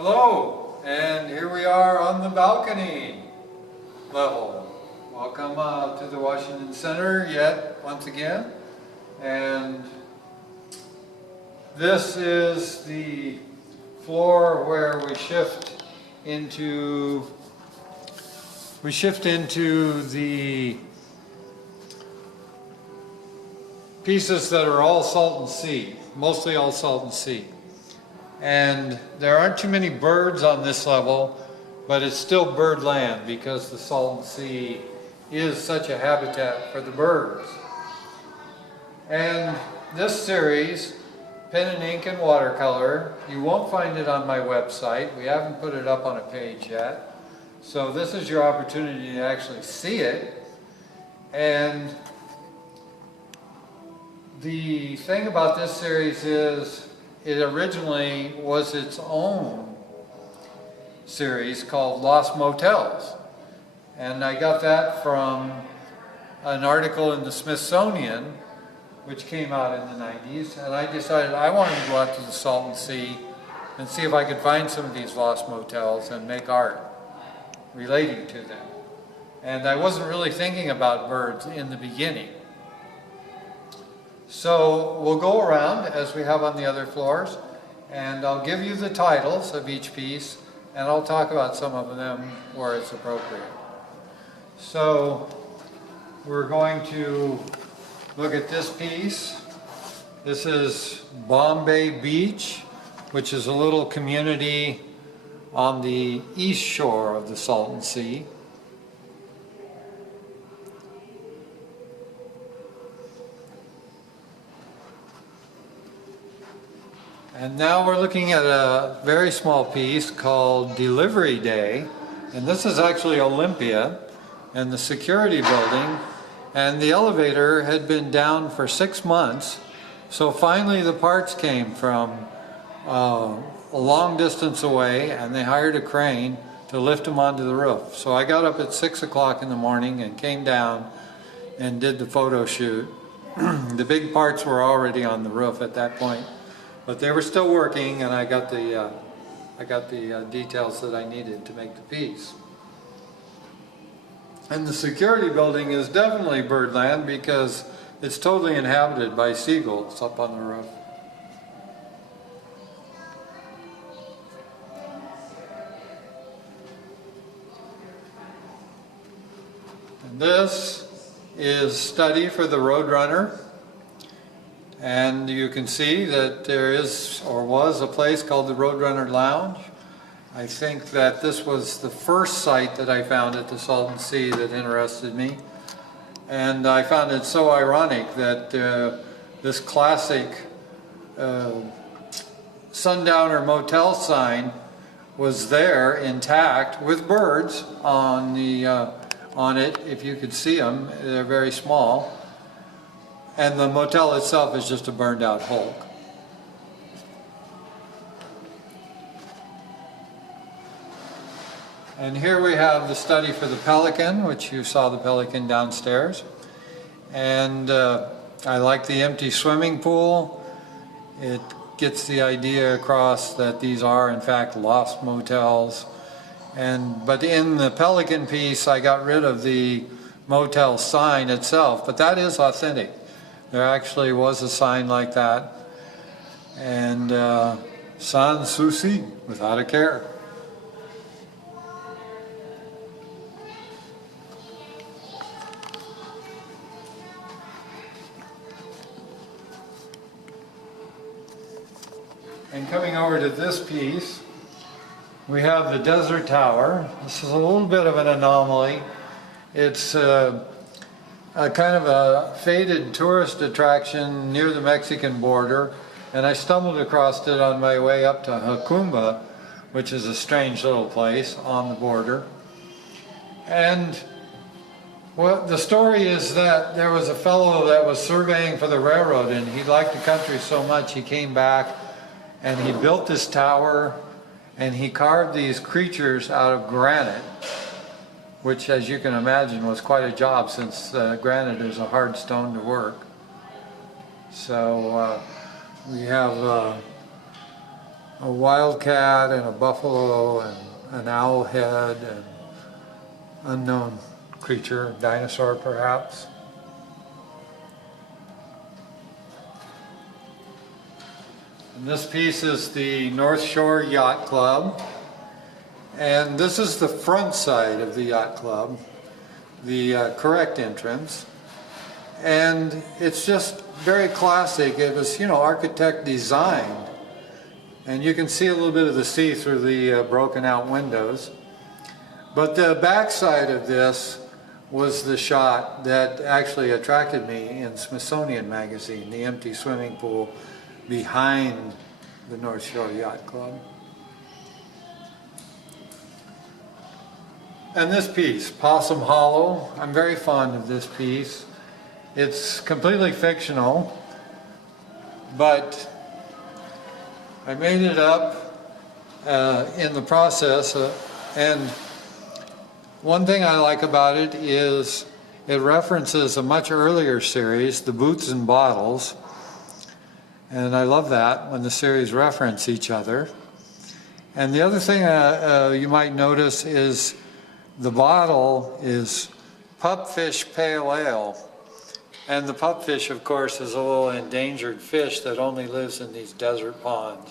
Hello, and here we are on the balcony level. Welcome to the Washington Center yet once again. And this is the floor where we shift into the pieces that are all Salton Sea, mostly all Salton Sea. And there aren't too many birds on this level, but it's still birdland because the Salton Sea is such a habitat for the birds. And this series, pen and ink and watercolor, you won't find it on my website. We haven't put it up on a page yet. So this is your opportunity to actually see it. And the thing about this series is it originally was its own series called Lost Motels. And I got that from an article in the Smithsonian, which came out in the 90s. And I decided I wanted to go out to the Salton Sea and see if I could find some of these lost motels and make art relating to them. And I wasn't really thinking about birds in the beginning. So we'll go around as we have on the other floors, and I'll give you the titles of each piece, and I'll talk about some of them where it's appropriate. So we're going to look at this piece. This is Bombay Beach, which is a little community on the east shore of the Salton Sea. And now we're looking at a very small piece called Delivery Day. And this is actually Olympia and the security building. And the elevator had been down for 6 months. So finally the parts came from a long distance away, and they hired a crane to lift them onto the roof. So I got up at 6 o'clock in the morning and came down and did the photo shoot. The big parts were already on the roof at that point. But they were still working, and I got the details that I needed to make the piece. And the security building is definitely birdland because it's totally inhabited by seagulls up on the roof. And this is Study for the Roadrunner. And you can see that there is, or was, a place called the Roadrunner Lounge. I think that this was the first site that I found at the Salton Sea that interested me. And I found it so ironic that this classic Sundowner Motel sign was there intact with birds on it, if you could see them. They're very small. And the motel itself is just a burned out hulk. And here we have the study for the pelican, which you saw the pelican downstairs. And I like the empty swimming pool. It gets the idea across that these are in fact lost motels. But in the pelican piece I got rid of the motel sign itself, but that is authentic. There actually was a sign like that, and sans souci, without a care. And coming over to this piece, we have the Desert Tower. This is a little bit of an anomaly. It's a kind of a faded tourist attraction near the Mexican border, and I stumbled across it on my way up to Jacumba, which is a strange little place on the border. And well, the story is that there was a fellow that was surveying for the railroad, and he liked the country so much he came back and he built this tower, and he carved these creatures out of granite, which, as you can imagine, was quite a job since granite is a hard stone to work. So we have a wildcat and a buffalo and an owl head and unknown creature, dinosaur perhaps. And this piece is the North Shore Yacht Club. And this is the front side of the yacht club, the correct entrance. And it's just very classic. It was, architect designed. And you can see a little bit of the sea through the broken out windows. But the back side of this was the shot that actually attracted me in Smithsonian Magazine, the empty swimming pool behind the North Shore Yacht Club. And this piece, Possum Hollow, I'm very fond of this piece. It's completely fictional, but I made it up in the process, and one thing I like about it is it references a much earlier series, The Boots and Bottles, and I love that when the series reference each other. And the other thing you might notice is the bottle is pupfish pale ale. And the pupfish, of course, is a little endangered fish that only lives in these desert ponds.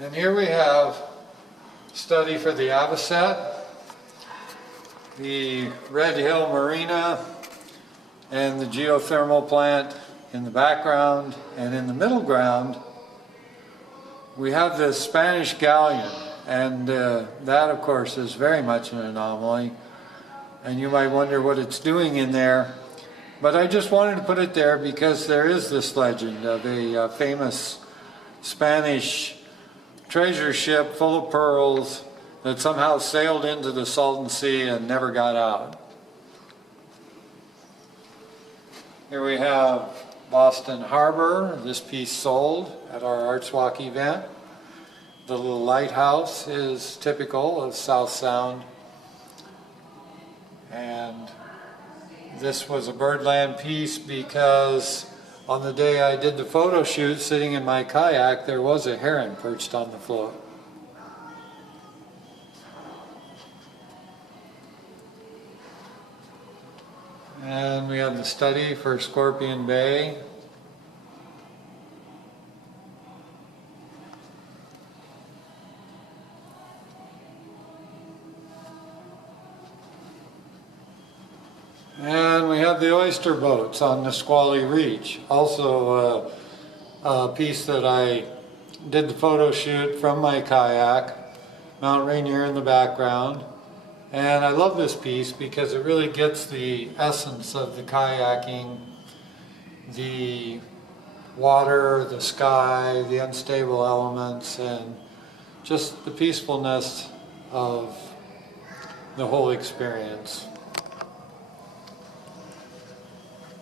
And here we have study for the avocet, the Red Hill Marina, and the geothermal plant in the background. And in the middle ground, we have this Spanish galleon, and that, of course, is very much an anomaly. And you might wonder what it's doing in there. But I just wanted to put it there because there is this legend of a famous Spanish treasure ship full of pearls that somehow sailed into the Salton Sea and never got out. Here we have Boston Harbor. This piece sold at our Arts Walk event. The little lighthouse is typical of South Sound. And this was a Birdland piece because on the day I did the photo shoot, sitting in my kayak, there was a heron perched on the float. And we have the study for Scorpion Bay. And we have the oyster boats on Nisqually Reach. Also a piece that I did the photo shoot from my kayak, Mount Rainier in the background. And I love this piece because it really gets the essence of the kayaking, the water, the sky, the unstable elements, and just the peacefulness of the whole experience.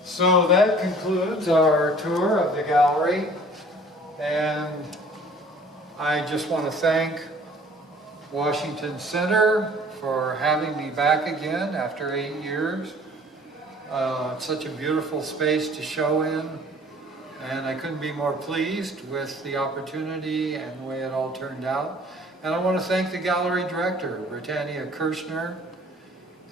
So that concludes our tour of the gallery, and I just want to thank Washington Center for having me back again after 8 years. It's such a beautiful space to show in, and I couldn't be more pleased with the opportunity and the way it all turned out. And I want to thank the gallery director, Britannia Kirshner,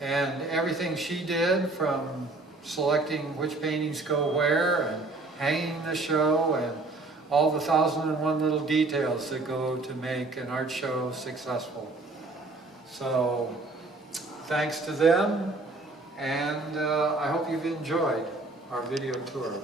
and everything she did, from selecting which paintings go where and hanging the show and all the 1,001 little details that go to make an art show successful. So thanks to them, and I hope you've enjoyed our video tour.